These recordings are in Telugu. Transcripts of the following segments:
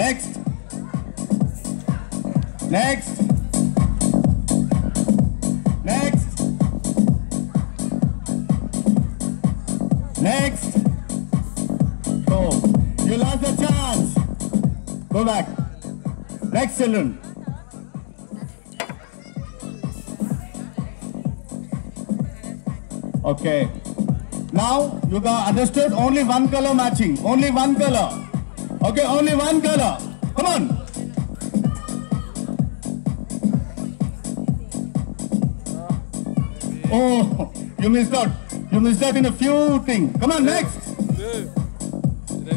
Next. Next. Next. Next. Oh, you lost the chance. Go back. Next, children. Okay. Now you got understood only one color matching. Only one color. Okay, only one color. Come on. Oh, you missed out. You missed out in a few things. Come on, next.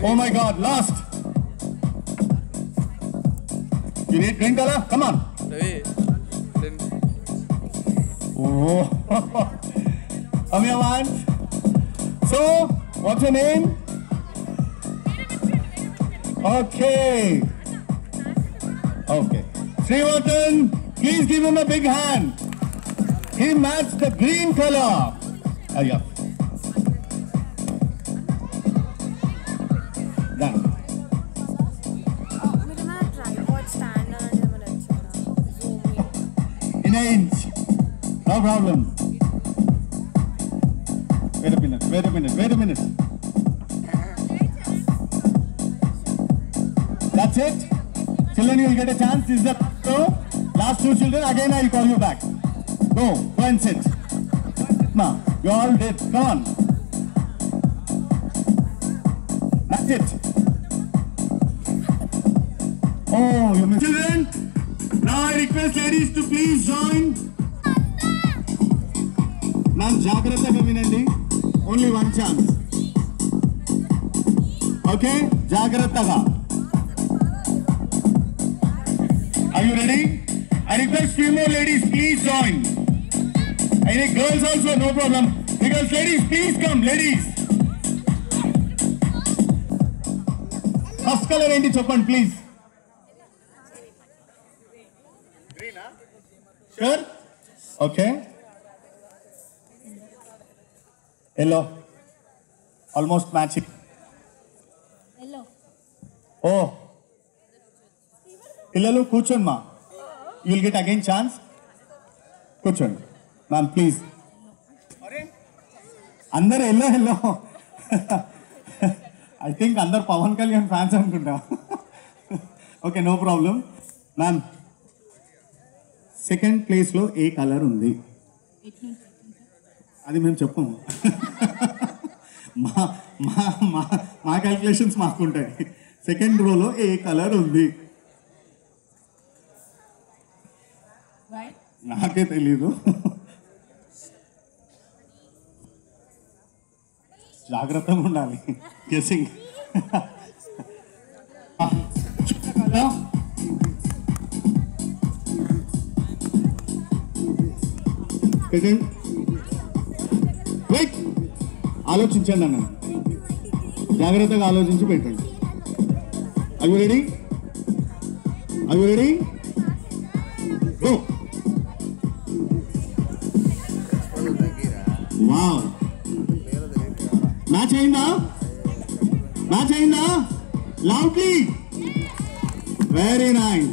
Oh my God, last. You need green color? Come on. Oh. Amyawan. So, what's your name? Okay. Okay. Srivathan, please give him a big hand. He matched the green color. Oh, yeah. Done. In an inch. No problem. Wait a minute, wait a minute, wait a minute. That's it? Children, you will get a chance. This is the last two children. Again, I will call you back. Go and sit. Ma, you all did. Come on. That's it. Oh, you missed. Children, now I request ladies to please join. Ma'am, Jagrata Vinandi. Only one chance. Okay? Jagrata. Are you ready? I request few more ladies, please join. Any girls also, no problem. Because ladies, please come, ladies. First color enti cheppan, please. Green, huh? Sure? Okay. Yellow. Almost matching. Yellow. Oh. Illalu, కూర్చోండి ma. You will get again chance. కూర్చోండి. Ma'am, please. అందరు ఎల్లో ఎల్లో. I think అందరు పవన్ కళ్యాణ్ ఫ్యాన్స్ అనుకుంటా. Okay, no problem. Ma'am, second ప్లేస్లో ఏ కలర్ ఉంది? అది మేము చెప్పము. మా క్యాల్కులేషన్స్ మాకుంటాయి. సెకండ్ రోలో ఏ కలర్ ఉంది? నాకే తెలీదు. జాగ్రత్తగా ఉండాలి గెస్సింగ్. సెకండ్ వెయిట్, ఆలోచించండి అన్న, జాగ్రత్తగా ఆలోచించి పెట్టండి. Are you ready? Are you ready? Go. Wow. Match అయిందా? మ్యాచ్ అయిందా? Loudly. Very nice.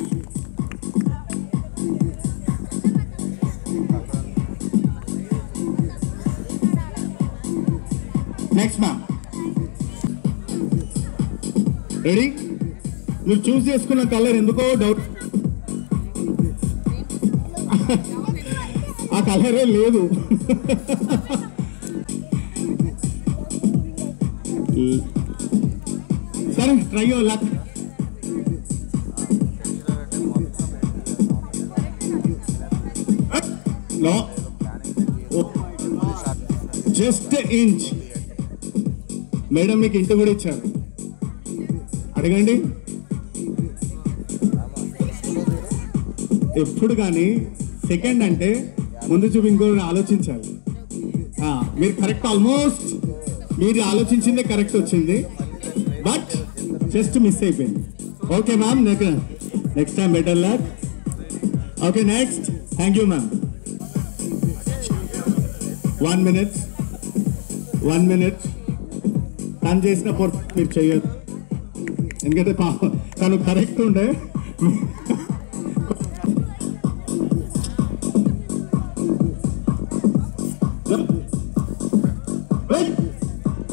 Next ma'am, ready? మీరు చూస్ చేసుకున్న కలర్ ఎందుకో డౌట్, ఆ కలరే లేదు. సరే, try your luck. No, just inch. Madam మీకు ఇంటి కూడా ఇచ్చారు, అడగండి. ఎప్పుడు కానీ సెకండ్ అంటే ముందు చూపి ఇంకో ఆలోచించాలి. మీరు కరెక్ట్, ఆల్మోస్ట్ మీరు ఆలోచించిందే కరెక్ట్ వచ్చింది, బట్ జస్ట్ మిస్ అయిపోయింది. Okay ma'am, next time better luck. Okay, next. Thank you ma'am. 1 minute. 1 minute. తను చేసిన పొరపాటు మీరు చేయొద్దు, ఎందుకంటే తను కరెక్ట్ ఉండే. వెయిట్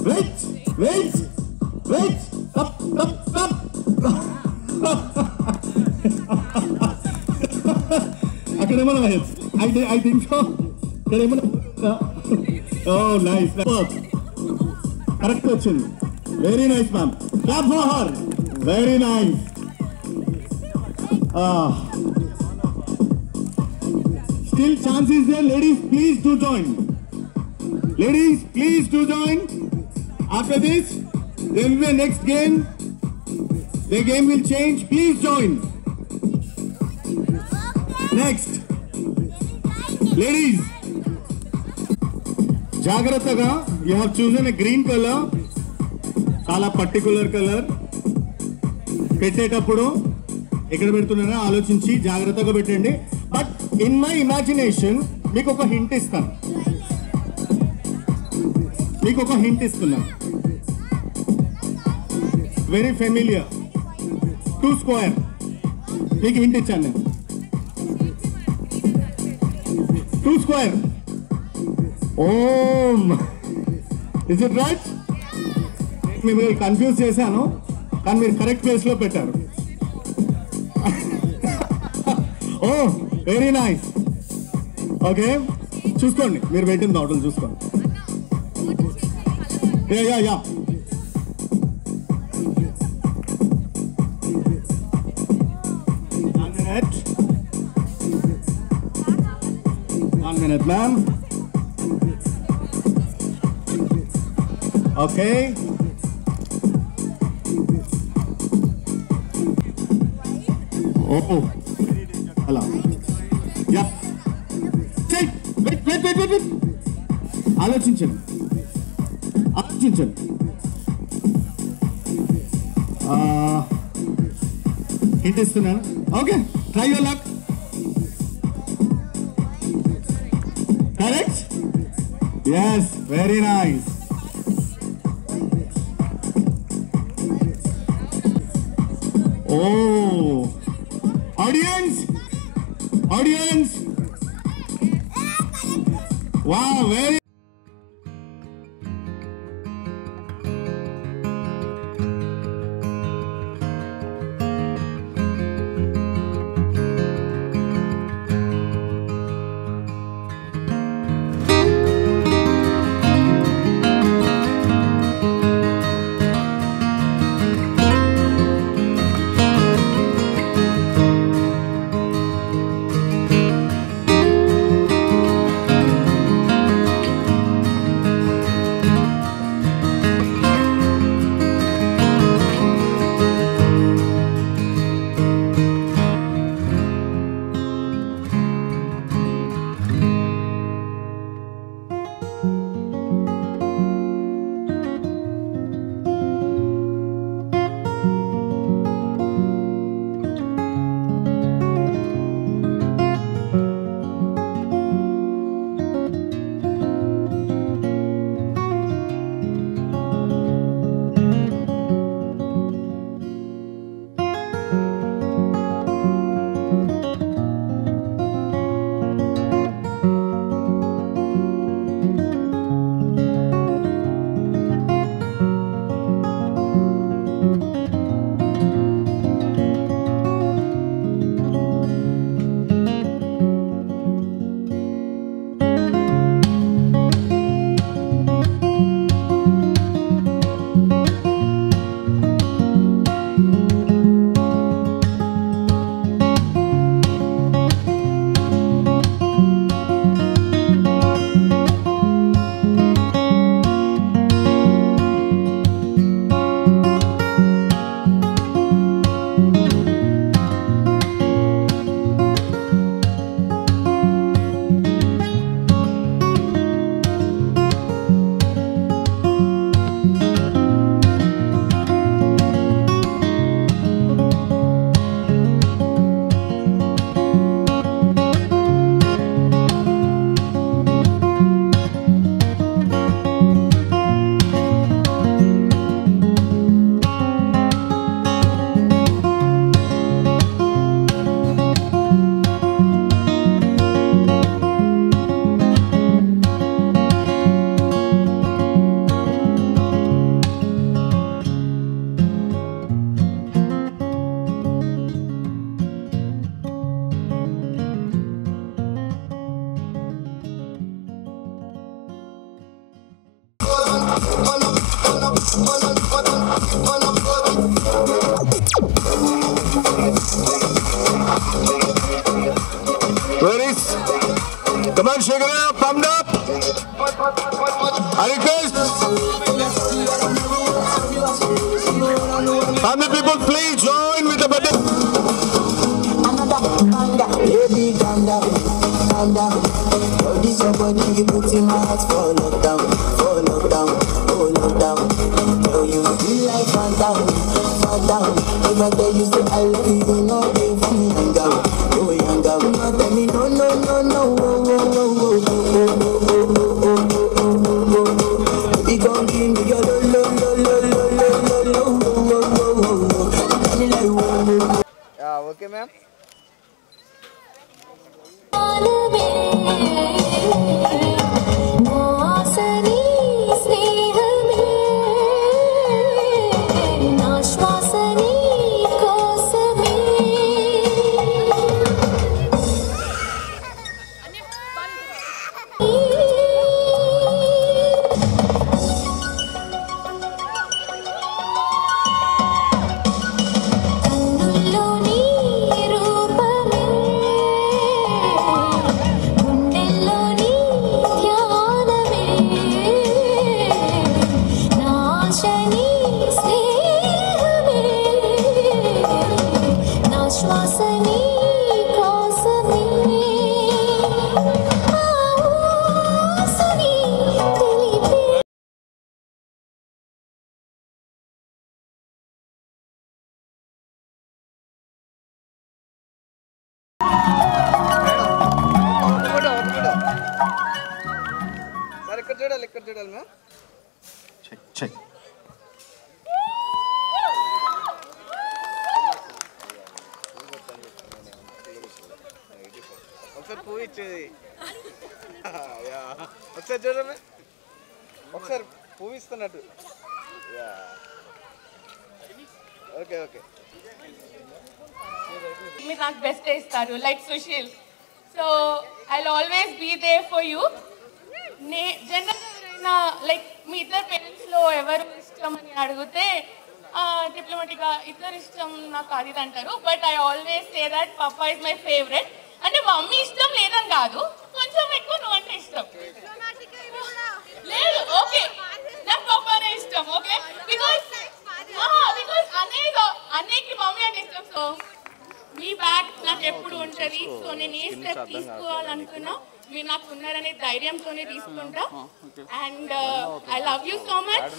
వెయిట్ వెయిట్ వెయిట్ అక్కడేమన్నా ఐ థింక్ సో అక్కడేమన్నా నైస్ కరెక్ట్ వచ్చింది. Very nice ma'am. Clap for her. Very nice. Still chance is there. Ladies please do join. Ladies, please do join. After this, there will be a next game. The game will change. Please join. Next. Ladies, జాగ్రత్తగా, you have chosen a green color. చాలా పర్టికులర్ కలర్. పెట్టేటప్పుడు ఎక్కడ పెడుతున్నారో ఆలోచించి జాగ్రత్తగా పెట్టండి. బట్ ఇన్ మై ఇమాజినేషన్ మీకు ఒక హింట్ ఇస్తాను. Very familiar. 2 స్క్వేర్. మీకు హింట్ ఇచ్చాను నేను. 2 స్క్వేర్. ఓం. Is it right? మిమ్మల్ని కన్ఫ్యూజ్ చేశాను, కానీ మీరు కరెక్ట్ ప్లేస్ లో పెట్టారు. ఓ వెరీ నైస్. ఓకే, చూసుకోండి, మీరు పెట్టిన బాటిల్ చూసుకోండి. Yeah. 1 minute, ma'am. Okay. Oh. Hello. Yep. Wait. ఆలోచించండి. హింట్ ఇస్తున్నాను. Okay, try your luck. Correct? Yes, very nice. Oh audience, wow, very Where is? Come on, shake it up, pumped up. I request. Family people, please join with the button. Baby, calm down, calm down. Yo, this your body, you put in my heart for lockdown, for lockdown, for lockdown. Yo, you feel like phantom, phantom. If I tell you say I love you, you know they for me hang out, oh hang out. No tell me no, no, no, no, oh, oh, oh, oh, oh, oh, oh, oh. Baby, gon' give me your lo, lo, lo, lo, lo, lo, lo, lo, oh, oh, oh, oh. Tell me like, oh, oh, oh. Yeah, okay, ma'am. ఇక్కడ చూడాలి మ్యామ్. చెక్ ఒకసారి పువ్వు ఇచ్చేది ఒకసారి చూడమే, ఒకసారి పువ్వు ఇస్తున్నట్టు. Okay okay. మీరు నాకు బెస్ట్ ఇస్తారు like Sushil. So I will always be there for you. జనరల్గా లైక్ మీ ఇద్దరు పేరెంట్స్లో ఎవరు ఇష్టం అని అడిగితే డిప్లొమాటిక్గా ఇద్దరు ఇష్టం నాకు అది అంటారు. But I always say that papa is my favourite. అంటే మమ్మీ ఇష్టం లేదని కాదు, కొంచెం ఎక్కువ నువ్వు అంటే ఇష్టం లేదు. ఓకే, నాకు పప్పానే ఇష్టం. ఓకే, బికాస్ అన్నయ్యకి మమ్మీ అంటే ఇష్టం. సో మీ బ్యాగ్ నాకు ఎప్పుడు ఉంటుంది. సో నేను ఏ స్టెప్ తీసుకోవాలనుకున్నా మీరు నాకు ఉన్నారనే ధైర్యంతోనే తీసుకుంటా. And I love you so much.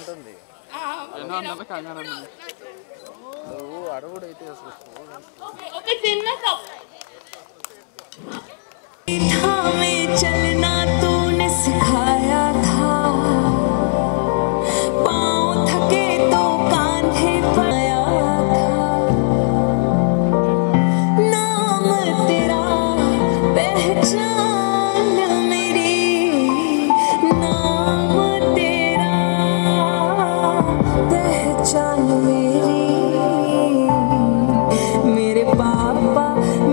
ఒక చిన్న चलना तूने सिखाया था, पाँव थके तो कांधे पड़ाया था, नाम तेरा पहचान मेरी, नाम तेरा पहचान मेरी, मेरे पापा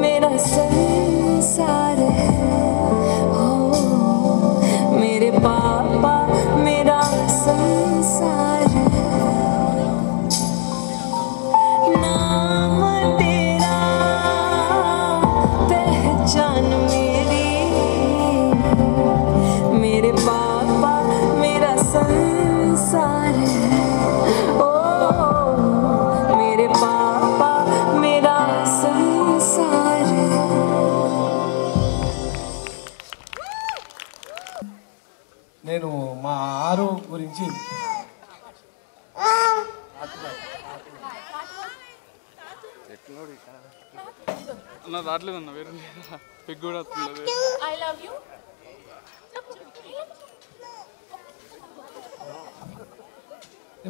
मेरा संसार है, मेरे पापा मेरा संसार है, नाम तेरा पहचान मेरी, मेरे पापा मेरा संसार है, ओ मेरे पापा मेरा संसार है. నేను మా ఆరు గురించి అన్న రావట్లేదన్న, వేరే పిక్ కూడా వస్తుంది. I love you.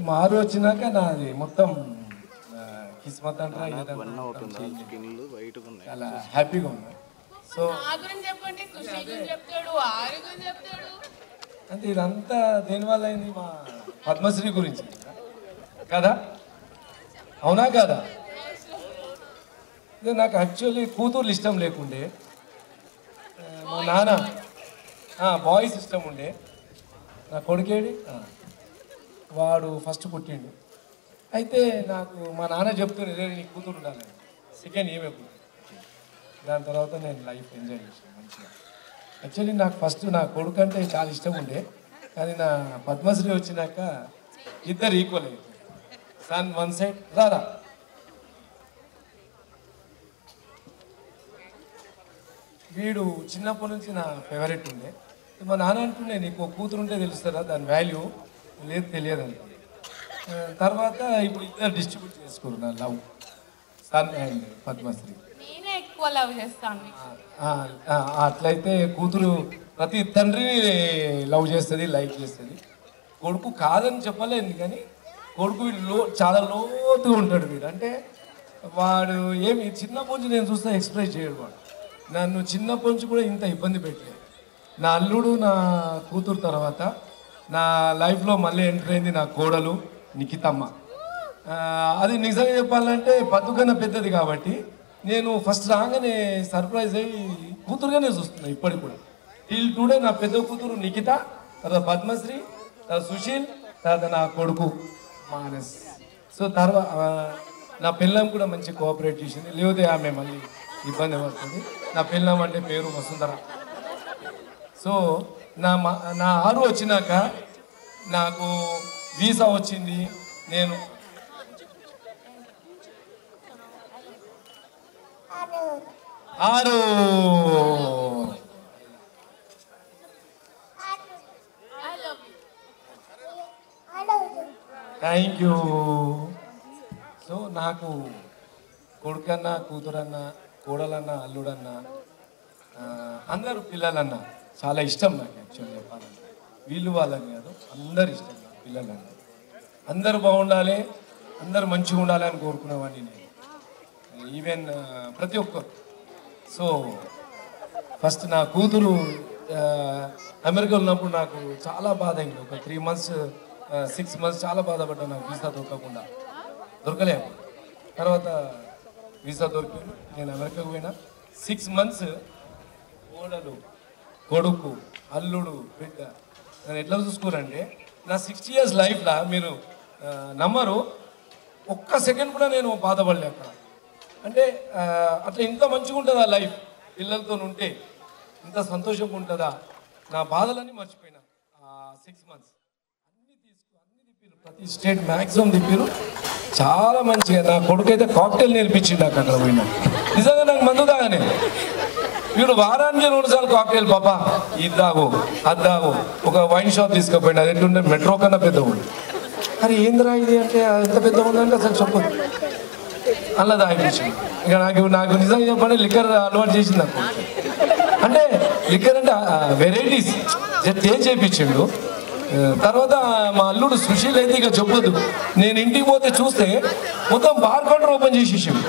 మా ఆరు వచ్చినాక నాది మొత్తం కిస్మత్ అంటారా చాలా హ్యాపీగా ఉన్నా. సో నా గురించి చెప్పండి, సుశీల్ గురించి చెప్తాడు, ఆరు గురించి చెప్తాడు. అంటే ఇదంతా దేనివల్ల అయింది? మా పద్మశ్రీ గురించి కదా, అవునా కదా? ఇదే నాకు యాక్చువల్లీ కూతుర్లు ఇష్టం లేకుండే, మా నాన్న బాయ్స్ ఇష్టం ఉండే. నా కొడుకేడి వాడు ఫస్ట్ పుట్టిండు. అయితే నాకు మా నాన్న చెప్తుండే నీకు కూతురు ఉండాలి, సెకండ్ ఏమే పుట్టింది. దాని తర్వాత నేను లైఫ్ ఎంజాయ్ చేసాను మంచిగా. యాక్చువల్లీ నాకు ఫస్ట్ నా కొడుకు అంటే చాలా ఇష్టం ఉండే, కానీ నా పద్మశ్రీ వచ్చినాక ఇద్దరు ఈక్వల్ అయ్యారు. సన్ వన్ సైడ్ రారా వీడు చిన్నప్పటి నుంచి నా ఫేవరెట్ ఉండే. మా నాన్న అంటుండే నీకు కూతురు ఉంటే తెలుస్తారా దాని వాల్యూ, లేదు తెలియదు. తర్వాత ఇప్పుడు ఇద్దరు డిస్ట్రిబ్యూట్ చేసుకోరు నా లవ్, సన్ అండ్ పద్మశ్రీ. నేనే ఎక్కువ లవ్ చేస్తాను. అట్లయితే కూతురు ప్రతి తండ్రిని లవ్ చేస్తుంది, లైక్ చేస్తుంది. కొడుకు కాదని చెప్పలేదు, కానీ కొడుకు వీడు చాలా లోతుగా ఉంటాడు. వీడు అంటే వాడు ఏమి చిన్నప్పటి నుంచి నేను చూస్తే ఎక్స్ప్రెస్ చేయడు. వాడు నన్ను చిన్నప్పటి నుంచి కూడా ఇంత ఇబ్బంది పెట్టలేదు. నా అల్లుడు నా కూతురు తర్వాత నా లైఫ్లో మళ్ళీ ఎంటర్ అయింది నా కోడలు నిఖితమ్మ. అది నిజంగా చెప్పాలంటే పద్దుకన్నా పెద్దది కాబట్టి నేను ఫస్ట్ రాగానే సర్ప్రైజ్ అయ్యి కూతురుగానే చూస్తున్నా ఇప్పటికి కూడా. టిల్ టుడే నా పెద్ద కూతురు నిఖిత, తర్వాత పద్మశ్రీ, తర్వాత సుశీల్, తర్వాత నా కొడుకు మానస్. సో తర్వాత నా పిల్లం కూడా మంచి కోఆపరేట్ చేసింది, లేకపోతే ఆమె మళ్ళీ ఇబ్బంది పడుతుంది. నా పిల్లం అంటే పేరు వసుంధర. సో నా 6 వచ్చినాక నాకు వీసా వచ్చింది. నేను 6 థ్యాంక్ యూ. సో నాకు కొడుకన్నా కూతురన్నా కోడలన్నా అల్లుడన్నా అందరూ పిల్లలన్నా చాలా ఇష్టం నాకు. యాక్చువల్లీ చెప్పాలంటే వీళ్ళు వాళ్ళని కాదు, అందరు ఇష్టం నాకు పిల్లలన్నా. అందరూ బాగుండాలి, అందరూ మంచిగా ఉండాలి అని కోరుకునేవాడిని నేను, ఈవెన్ ప్రతి ఒక్కరు. సో ఫస్ట్ నా కూతురు అమెరికా ఉన్నప్పుడు నాకు చాలా బాధ అయింది. ఒక 3 months 6 months చాలా బాధపడ్డా, నాకు వీసా దొరకలేదు. తర్వాత వీసా దొరికింది, నేను అమెరికాకు పోయినా. 6 months కోడలు, కొడుకు, అల్లుడు, బిడ్డ నన్ను ఎట్లా చూసుకోరంటే నా 60 years లైఫ్లో మీరు నమ్మరు, ఒక్క సెకండ్ కూడా నేను బాధపడలే అక్కడ. అంటే అట్లా ఇంత మంచిగా ఉంటుందా లైఫ్, పిల్లలతో ఉంటే ఇంత సంతోషంగా ఉంటుందా. నా బాధలన్నీ మర్చిపోయినా 6 months. అన్ని తిప్పారు, ప్రతి స్టేట్ మ్యాక్సిమం తిప్పారు. చాలా మంచిగా నా కొడుకు అయితే కాక్టైల్ నేర్పించింది నాకు అక్కడ పోయినా. నిజంగా నాకు మందు తాగానే వీడు వారానికి 2 సార్లు కాక్టైల్, పాపా ఇది తాగు అది తాగు. ఒక వైన్ షాప్ తీసుకుపోయినా, అది ఎట్లుండే మెట్రో కన్నా పెద్ద ఉంది. అరే ఏంద్రా ఇది అంటే ఎంత పెద్ద ఉందంటే అసలు చెప్పదు, అలా తాగిపించింది. ఇక నాకు నిజంగా చెప్పండి లిక్కర్ అలవాటు చేసింది నాకు. అంటే లిక్కర్ అంటే వెరైటీస్ టేస్ట్ చేయించిండు. తర్వాత మా అల్లుడు సుశీల్ అయితే ఇక చెప్పొద్దు, నేను ఇంటికి పోతే చూస్తే మొత్తం బార్ కౌంటర్ ఓపెన్ చేసేసాడు.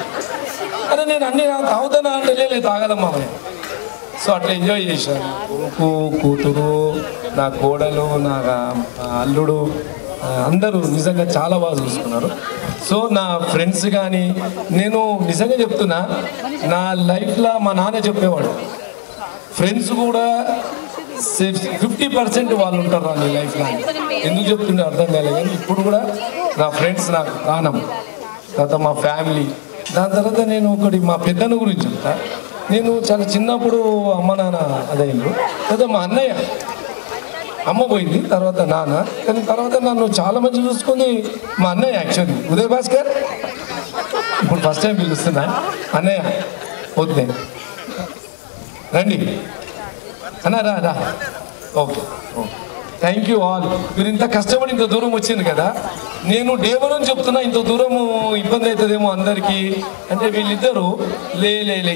అరే నేను అన్ని తాగుతానా అంటే లేదు తాగదమ్మా. సో అట్లా ఎంజాయ్ చేశాను. కొడుకు, కూతురు, నా కోడలు, నా అల్లుడు అందరూ నిజంగా చాలా బాగా చూసుకున్నారు. సో నా ఫ్రెండ్స్ కానీ, నేను నిజంగా చెప్తున్నా, నా లైఫ్లో మా నాన్న చెప్పేవాడు ఫ్రెండ్స్ కూడా 50% వాళ్ళు ఉంటారు నీ లైఫ్లో. ఎందుకు చెప్తుండే అర్థం కాలేదు, కానీ ఇప్పుడు కూడా నా ఫ్రెండ్స్ నాకు ప్రాణం. తర్వాత మా ఫ్యామిలీ. దాని తర్వాత నేను ఒకటి మా పెద్దన్న గురించి చెప్తా. నేను చాలా చిన్నప్పుడు అమ్మ నాన్న అదైంది. తర్వాత మా అన్నయ్య, అమ్మ పోయింది, తర్వాత నాన్న. కానీ తర్వాత నన్ను చాలా మంచి చూసుకుంది మా అన్నయ్య. యాక్చువల్లీ ఉదయ్ భాస్కర్ ఇప్పుడు ఫస్ట్ టైం పిలుస్తున్నా, అన్నయ్య వద్దే రండి అన్నా, రా. Okay okay, thank you all. మీరు ఇంత కష్టపడి ఇంత దూరం వచ్చింది కదా. నేను డే 1 చెప్తున్నా, ఇంత దూరం ఇబ్బంది అవుతుందేమో అందరికీ అంటే వీళ్ళిద్దరూ లే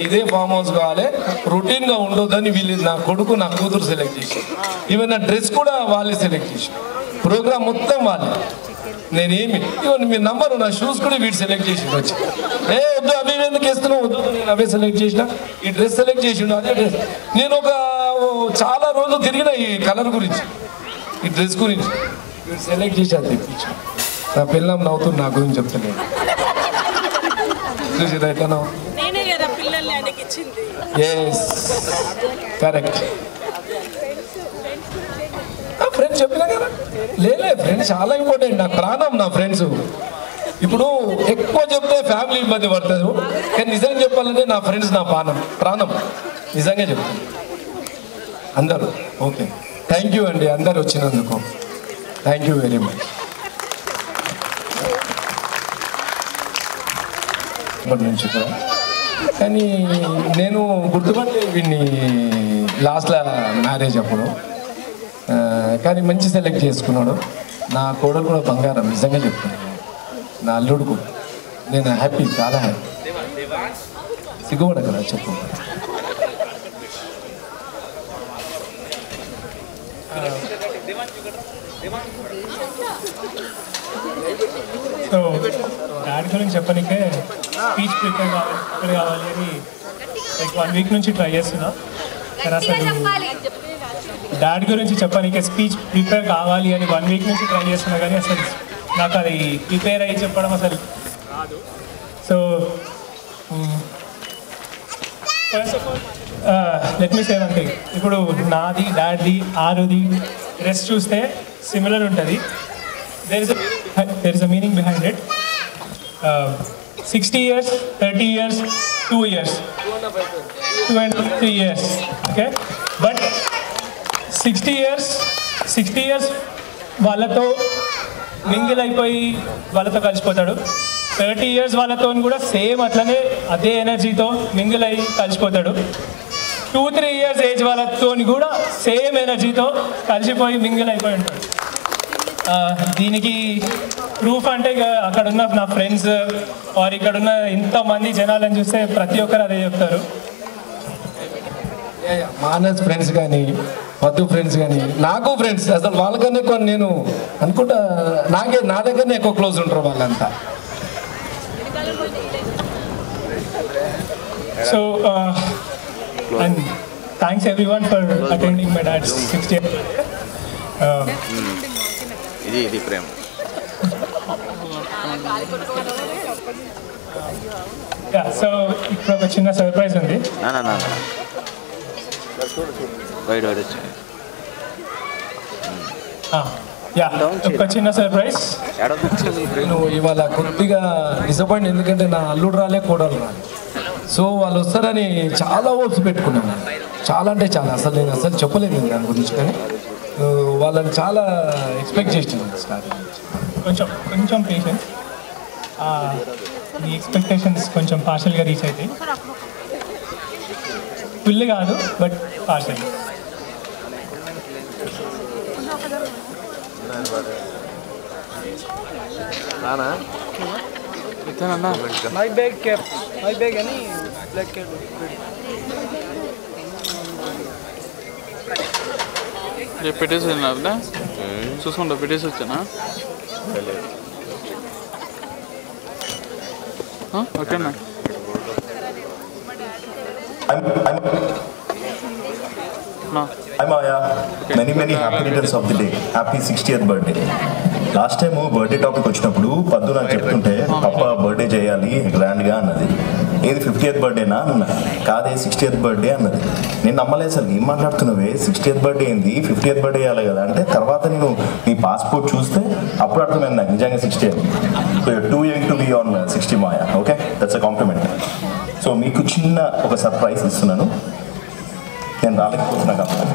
ఇదే ఫామ్ హౌస్ కావాలి, రొటీన్గా ఉండొద్దని వీళ్ళు నా కొడుకు నా కూతురు సెలెక్ట్ చేసి, ఈవెన్ నా డ్రెస్ కూడా వాళ్ళే సెలెక్ట్ చేసి, ప్రోగ్రామ్ మొత్తం వాళ్ళే. నేనేమి ఇవన్నీ మీరు నమ్మరు, నా షూస్ కూడా వీడు సెలెక్ట్ చేసి వచ్చి వద్దు అవి ఎందుకు వేస్తున్నావు, వద్దు నేను అవే సెలెక్ట్ చేసిన, ఈ డ్రెస్ సెలెక్ట్ చేసిండు అదే డ్రెస్. నేను ఒక చాలా రోజులు తిరిగిన ఈ కలర్ గురించి, ఈ డ్రెస్ గురించి. వీడు సెలెక్ట్ చేసి అది తెప్పించు. నా పిల్లం నవ్వుతుంది నా గురించి చెప్తాను. చూసిరా ఎట్లా నవ్వు. ఎస్ కరెక్ట్, ఫ్రెండ్స్ చెప్పినా కదా. లేలే ఫ్రెండ్స్ చాలా ఇంపార్టెంట్, నాకు ప్రాణం నా ఫ్రెండ్స్. ఇప్పుడు ఎక్కువ చెప్తే ఫ్యామిలీ ఇబ్బంది పడతారు, కానీ నిజంగా చెప్పాలంటే నా ఫ్రెండ్స్ నా ప్రాణం నిజంగా చెప్తాను అందరూ. ఓకే, థ్యాంక్ యూ అండి అందరు వచ్చినందుకు, థ్యాంక్ యూ వెరీ మచ్. ఇప్పటి నుంచి కూడా కానీ నేను గుర్తుపట్టే వీడిని లాస్ట్లో మ్యారేజ్ అప్పుడు, కానీ మంచి సెలెక్ట్ చేసుకున్నాడు. నా కోడలు కూడా బంగారం, నిజంగా చెప్తున్నాను. నా అల్లుడుకు నేను హ్యాపీ, చాలా హ్యాపీ. సిగ్గుపడ కదా చెప్పు. సో డాడీ గురించి చెప్పడానికే స్పీచ్ ప్రిపేర్ కావాలి అని లైక్ 1 వీక్ నుంచి ట్రై చేస్తున్నా. కానీ అసలు డాడీ గురించి చెప్పడానికే స్పీచ్ ప్రిపేర్ కావాలి అని 1 వీక్ నుంచి ట్రై చేస్తున్నా, కానీ అసలు నాకు అది ప్రిపేర్ అయ్యి చెప్పడం అసలు రాదు. So first of all let me say one thing. ఇప్పుడు నాది, డాడీ, ఆరుది డ్రెస్ చూస్తే సిమిలర్ ఉంటుంది. there is a meaning behind it. 60 years, 30 years, 2 years, 2.3 years, okay? But 60 years వాళ్ళతో మింగిల్ అయిపోయి వాళ్ళతో కలిసిపోతాడు. 30 years వాళ్ళతో కూడా సేమ్ అట్లనే అదే ఎనర్జీతో మింగిల్ అయ్యి కలిసిపోతాడు. 2-3 years ఏజ్ వాళ్ళతో కూడా సేమ్ ఎనర్జీతో కలిసిపోయి మింగిల్ అయిపోయి ఉంటాడు. దీనికి ప్రూఫ్ అంటే అక్కడ ఉన్న నా ఫ్రెండ్స్ ఆర్ ఇక్కడ ఉన్న ఇంతమంది జనాలను చూస్తే ప్రతి ఒక్కరు అదే చెప్తారు. మానస్ ఫ్రెండ్స్ కానీ, మధు ఫ్రెండ్స్ కానీ, నాకు ఫ్రెండ్స్ అసలు వాళ్ళకన్నా ఎక్కువ నేను అనుకుంటా, నా దగ్గరనే ఎక్కువ క్లోజ్ ఉంటారు వాళ్ళంతా. So and thanks everyone for attending my dad's 60th. ఇది ప్రేమ. సో ఇప్పుడు ఒక చిన్న సర్ప్రైజ్ ఉంది. ఒక చిన్న సర్ప్రైజ్. నేను ఇవాళ కొద్దిగా డిసప్పాయింట్, ఎందుకంటే నా అల్లుడు రాలే, కోడలు రాలే. సో వాళ్ళు వస్తారని చాలా హోప్స్ పెట్టుకున్నాను, చాలా అంటే చాలా. అసలు నేను అసలు చెప్పలేదు దాని గురించి, కానీ వాళ్ళని చాలా ఎక్స్పెక్ట్ చేస్తున్నాను స్టార్టింగ్. కొంచెం పేషెన్స్. మీ ఎక్స్పెక్టేషన్స్ కొంచెం పార్షల్గా రీచ్ అవుతాయి. ఫుల్ కాదు, బట్ పార్షల్. మై బ్యాగ్ అని బ్లాక్ క్యాట్ రేపు పెట్టేసి వెళ్ళినా చూసుకుంటా, పెట్టేసి వచ్చానా? ఓకేనా? Hi Maya, many happy returns of the day. Happy 60th birthday. Last time birthday topic వచ్చినప్పుడు పద్దు నాకు చెప్తుంటే పప్ప బర్త్డే చేయాలి గ్రాండ్గా అన్నది. ఏది 50th బర్త్డేనా అన్న? కాదే 60th బర్త్డే అన్నది. నేను నమ్మలేదు అసలు, ఏం మాట్లాడుతున్నావే, 60th బర్త్డే ఏంది, 50th బర్త్డే చేయాలి కదా అంటే, తర్వాత నేను నీ పాస్పోర్ట్ చూస్తే అప్పుడు అర్థమైంది నాకు నిజంగా 60. So too young to be on 60 Maya. Okay, that's a compliment. So మీకు చిన్న ఒక సర్ప్రైజ్ ఇస్తున్నాను. నేను రాలేకపోతున్నా కాబట్టి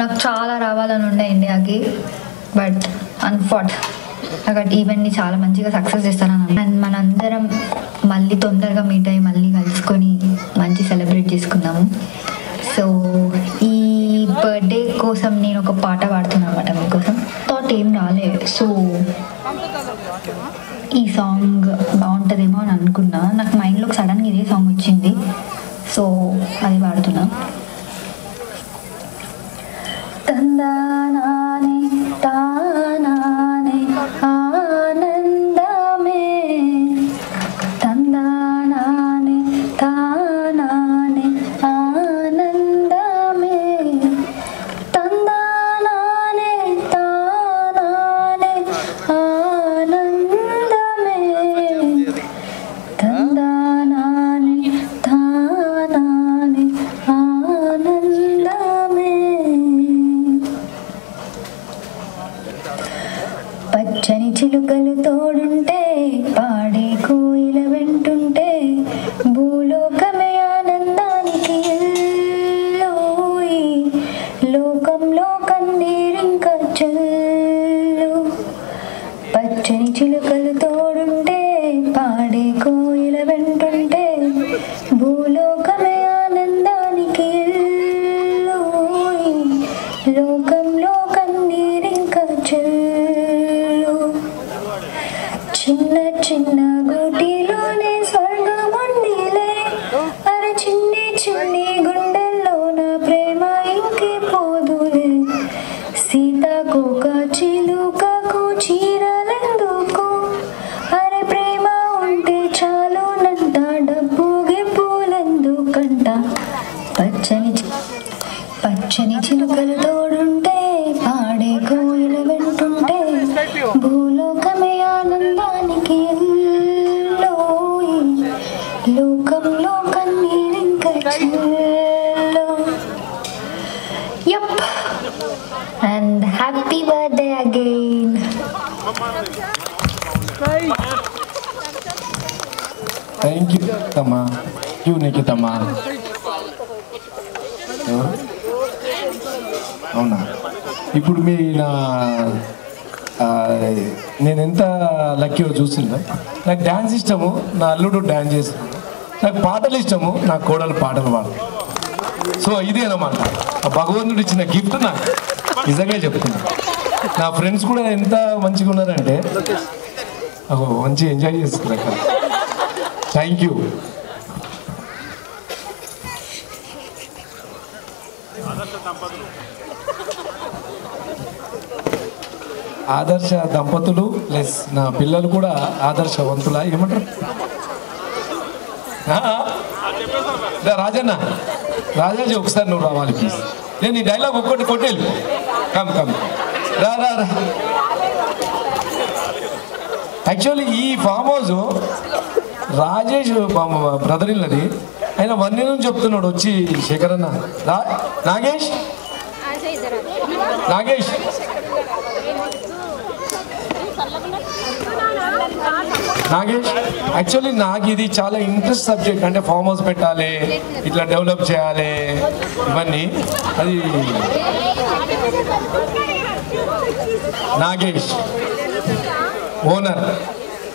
నాకు చాలా రావాలని ఉండే ఇండియాకి, బట్ అక్కడ ఈవెంట్ని చాలా మంచిగా సక్సెస్ చేస్తానని, అండ్ మనందరం మళ్ళీ తొందరగా మీట్ అయ్యి మళ్ళీ కలుసుకొని మంచి సెలబ్రేట్ చేసుకుందాము. సో ఈ బర్త్డే కోసం నేను ఒక పాట పాడుతున్నాను అన్నమాట మీకోసం. థాట్ ఏం రాలే, సో ఈ సాంగ్ బాగుంటుందేమో అని అనుకున్నా. నాకు మైండ్లోకి సడన్గా ఇదే సాంగ్ వచ్చింది, సో అది పాడుతున్నా. తోడుంటే పాడే కోయిల వెంటుంటే భూలోకమే ఆనందానికి ఎల్లోయి లోకంలో కన్నీరింక చల్లు పచ్చని చిలుకలు తోడుంటే పాడే కోయిల వెంటుంటే భూలోకమే ఆనందానికి ఎల్లోయి లోకంలో కన్నీరింక చల్లు చిన్న చిన్న గూటిలోనే స్వర్గం ఉందిలే అరే చిన్ని చిన్ని గుండెల్లో నా ప్రేమ ఇంకే పోదులే సీతాకోక చిలుకకు చీరలెందుకు అరే ప్రేమ ఉంటే చాలు నంట డబ్బు గిప్పులెందుకంట పచ్చని చిలుకలు తోడుంటే పాడే కోయిల వెంటుంటే భూలోకమే ఆనందానికి ఎల్లోయి లోకంలో కన్నీరింక చల్లు యప్ and happy birthday again thank you తమ్మా యూ నిఖితమ్మా అవునా ఇప్పుడు మీ నేను ఎంత లక్కీయో చూస్తున్నా నాకు డ్యాన్స్ ఇష్టము నా అల్లుడు డ్యాన్స్ చేస్తున్నాడు నాకు పాటలు ఇష్టము నా కోడలు పాటలు పాడు సో ఇదే అన్నమాట ఆ భగవంతుడు ఇచ్చిన గిఫ్ట్ నాకు నిజంగా చెప్తున్నా నా ఫ్రెండ్స్ కూడా ఎంత మంచిగా ఉన్నారంటే మంచి ఎంజాయ్ చేస్తున్నారు థ్యాంక్ యూ ఆదర్శ దంపతులు ప్లస్ నా పిల్లలు కూడా ఆదర్శవంతుల ఏమంటారు రాజన్న రాజాజీ ఒకసారి నువ్వు రావాలి ప్లీజ్ నేను ఈ డైలాగ్ ఒక్కటి కొట్టేళ్ళు కమ్ రా యాక్చువల్లీ ఈ ఫామ్ హౌస్ రాజేష్ బ్రదర్ ఇల్లది ఆయన 1 year నుంచి చెప్తున్నాడు వచ్చి శేఖర్ అన్న నాగేష్ యాక్చువల్లీ నాకు ఇది చాలా ఇంట్రెస్ట్ సబ్జెక్ట్ అంటే ఫామ్ హౌస్ పెట్టాలి ఇట్లా డెవలప్ చేయాలి ఇవన్నీ అది Nagesh owner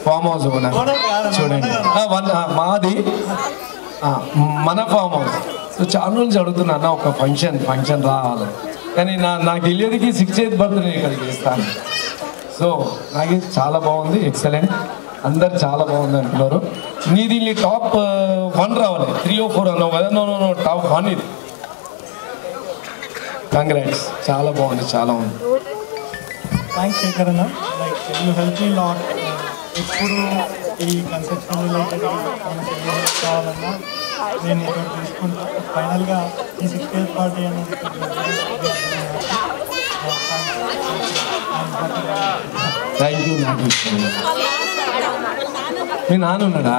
farm house owner చూడండి మాది మన ఫామ్ హౌస్ సో చాలా రోజులు అడుగుతున్నా అన్న ఒక ఫంక్షన్ రావాలి కానీ నాకు తెలియదుకి 68th బర్త్డే ఇక్కడికి చేస్తాను సో నాకు చాలా బాగుంది ఎక్సలెంట్ అందరు చాలా బాగుంది అంటున్నారు నీది టాప్ 1 రావాలి 3 or 4 అన్నావు కదా నో టాప్ 1 ఇది కంగ్రాట్స్ చాలా బాగుంది చాలా ఉంది థ్యాంక్స్ శేఖర్ అన్న like you help me lot ఎప్పుడు ఈ కన్సెప్షన్ రిలేటెడ్ కావాలన్నా నేను ఇక్కడ తీసుకుంటాను ఫైనల్గా ఈ 68th పార్టీ అనేది థ్యాంక్ యూ నాకు మీ నాన్న ఉన్నాడా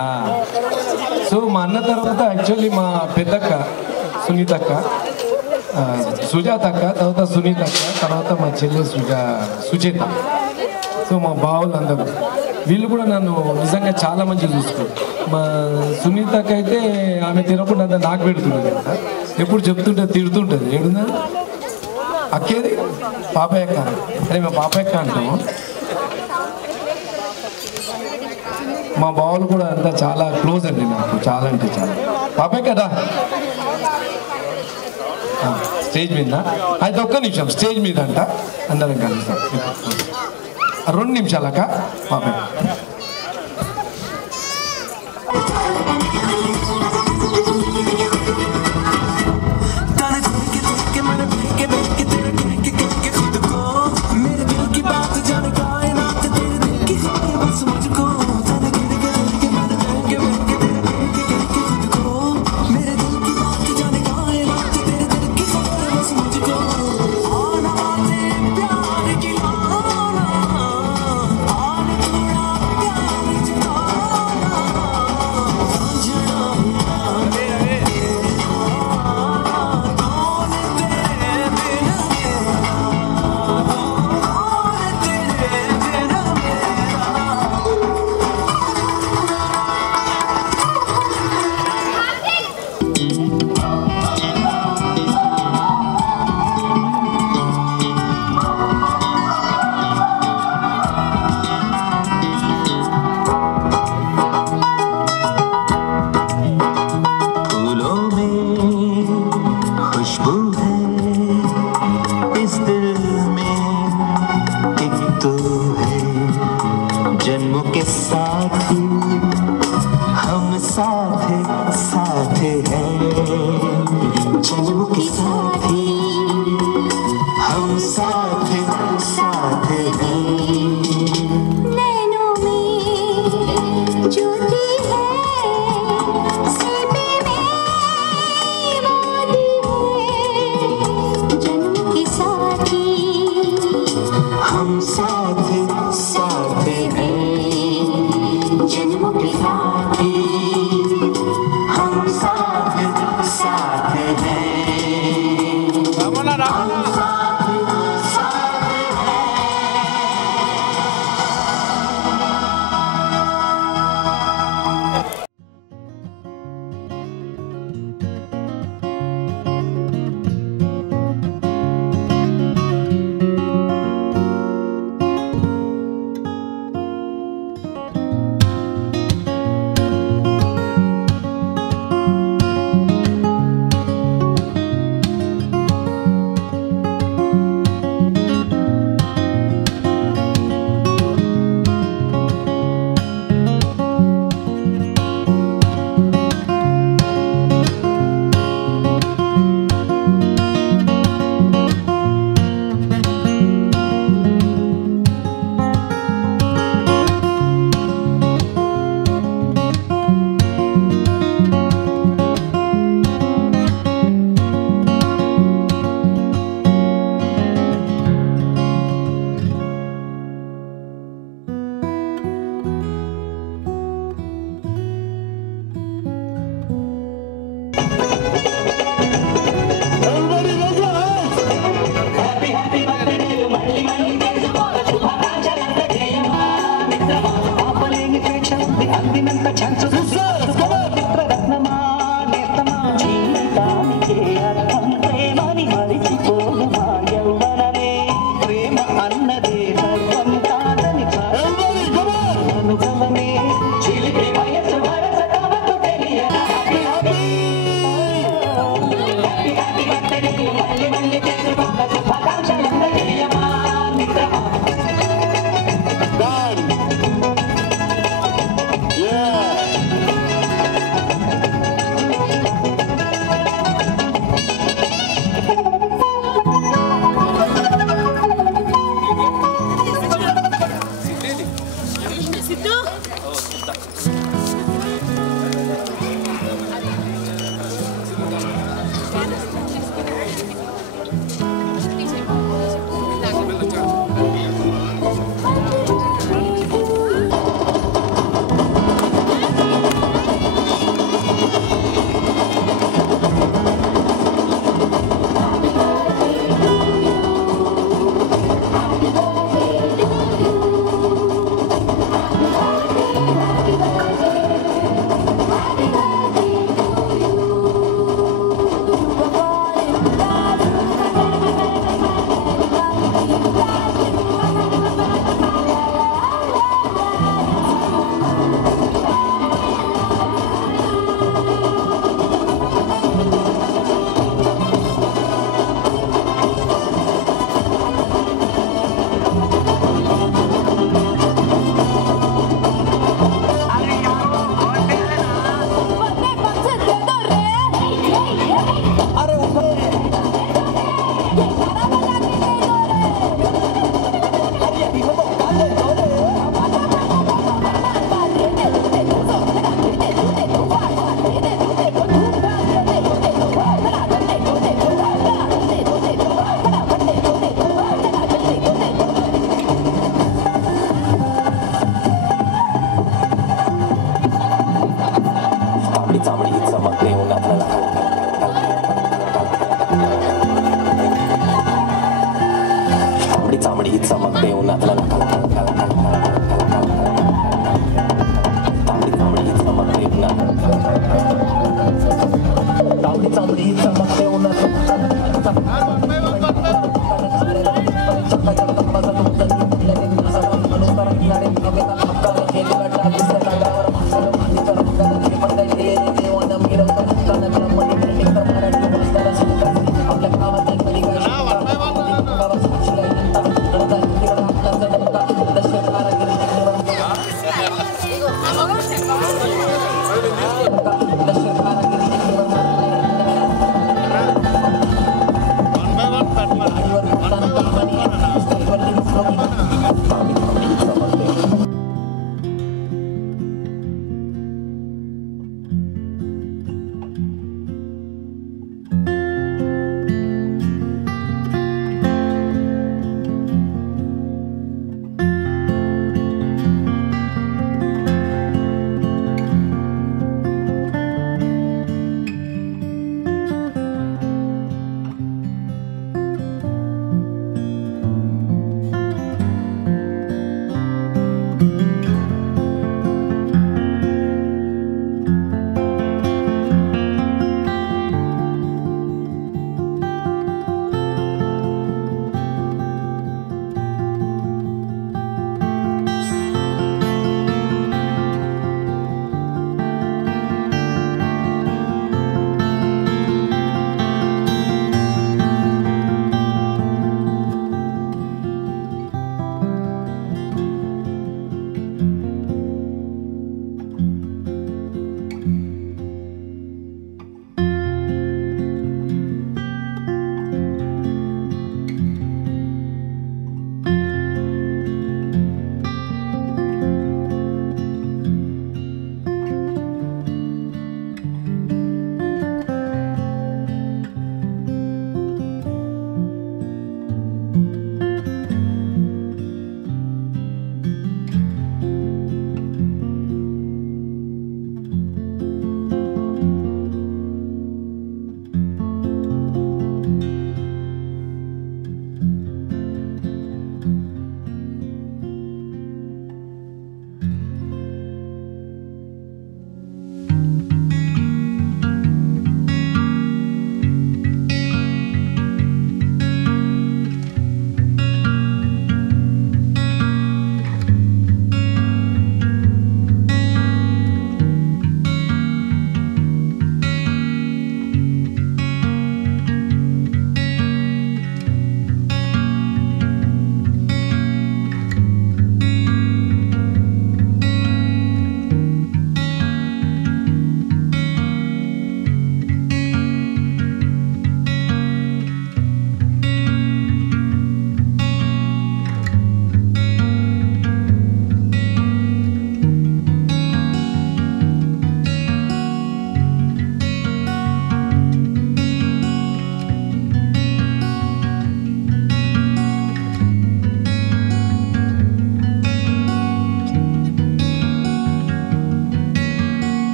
సో మా అన్న తర్వాత యాక్చువల్లీ మా పెద్దక్క సునీతక్క సుజాతక్క తర్వాత సునీతక్క తర్వాత మా చెల్లె సుచేత సో మా బావులు అందరూ వీళ్ళు కూడా నన్ను నిజంగా చాలా మంచిగా చూసుకుంటారు మా సునీతక్క అయితే ఆమె తినకుండా అంతా నాకు పెడుతున్నది కదా ఎప్పుడు చెప్తుంటే తిడుతుంటుంది ఏడుందా అక్కేది పాపయ్యక్క అదే మా పాపయ్యక్క అంటాము మా బావులు కూడా అంతా చాలా క్లోజ్ అండి నాకు చాలా అంటే చాలా పాపయ్యక్క రా స్టేజ్ మీద అయితే ఒక్క నిమిషం స్టేజ్ మీద అంట అందరం కలుస్తాం 2 నిమిషాలక పాపయ్య जन्मों के साथी हम साथ साथ हैं जन्मों के साथी हम साथ साथ हैं नैनों में ज्योति है सीने में मोती है जन्म के साथी हम साथ साथ हैं जन्मों के साथी हम साथ साथ हैं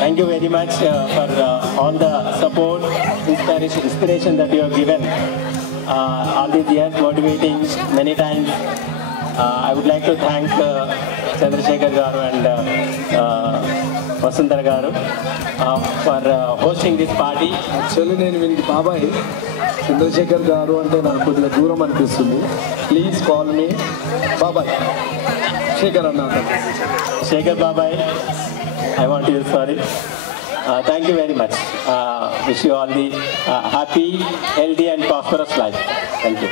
Thank you very much for all the support, inspiration that you have given. All these years motivating many times. I would like to thank Chandrasekhar Garu and Vasundhara Garu for hosting this party. Actually నేను వీనికి బాబాయ్ చంద్రశేఖర్ గారు అంటే నాకు కొద్దిగా దూరం అనిపిస్తుంది. ప్లీజ్ కాల్ మీ బాబాయ్ శేఖర్ అన్న. Shekhar Babai, I want to sorry. Thank you very much. Wish you all the happy, healthy and prosperous life. Thank you.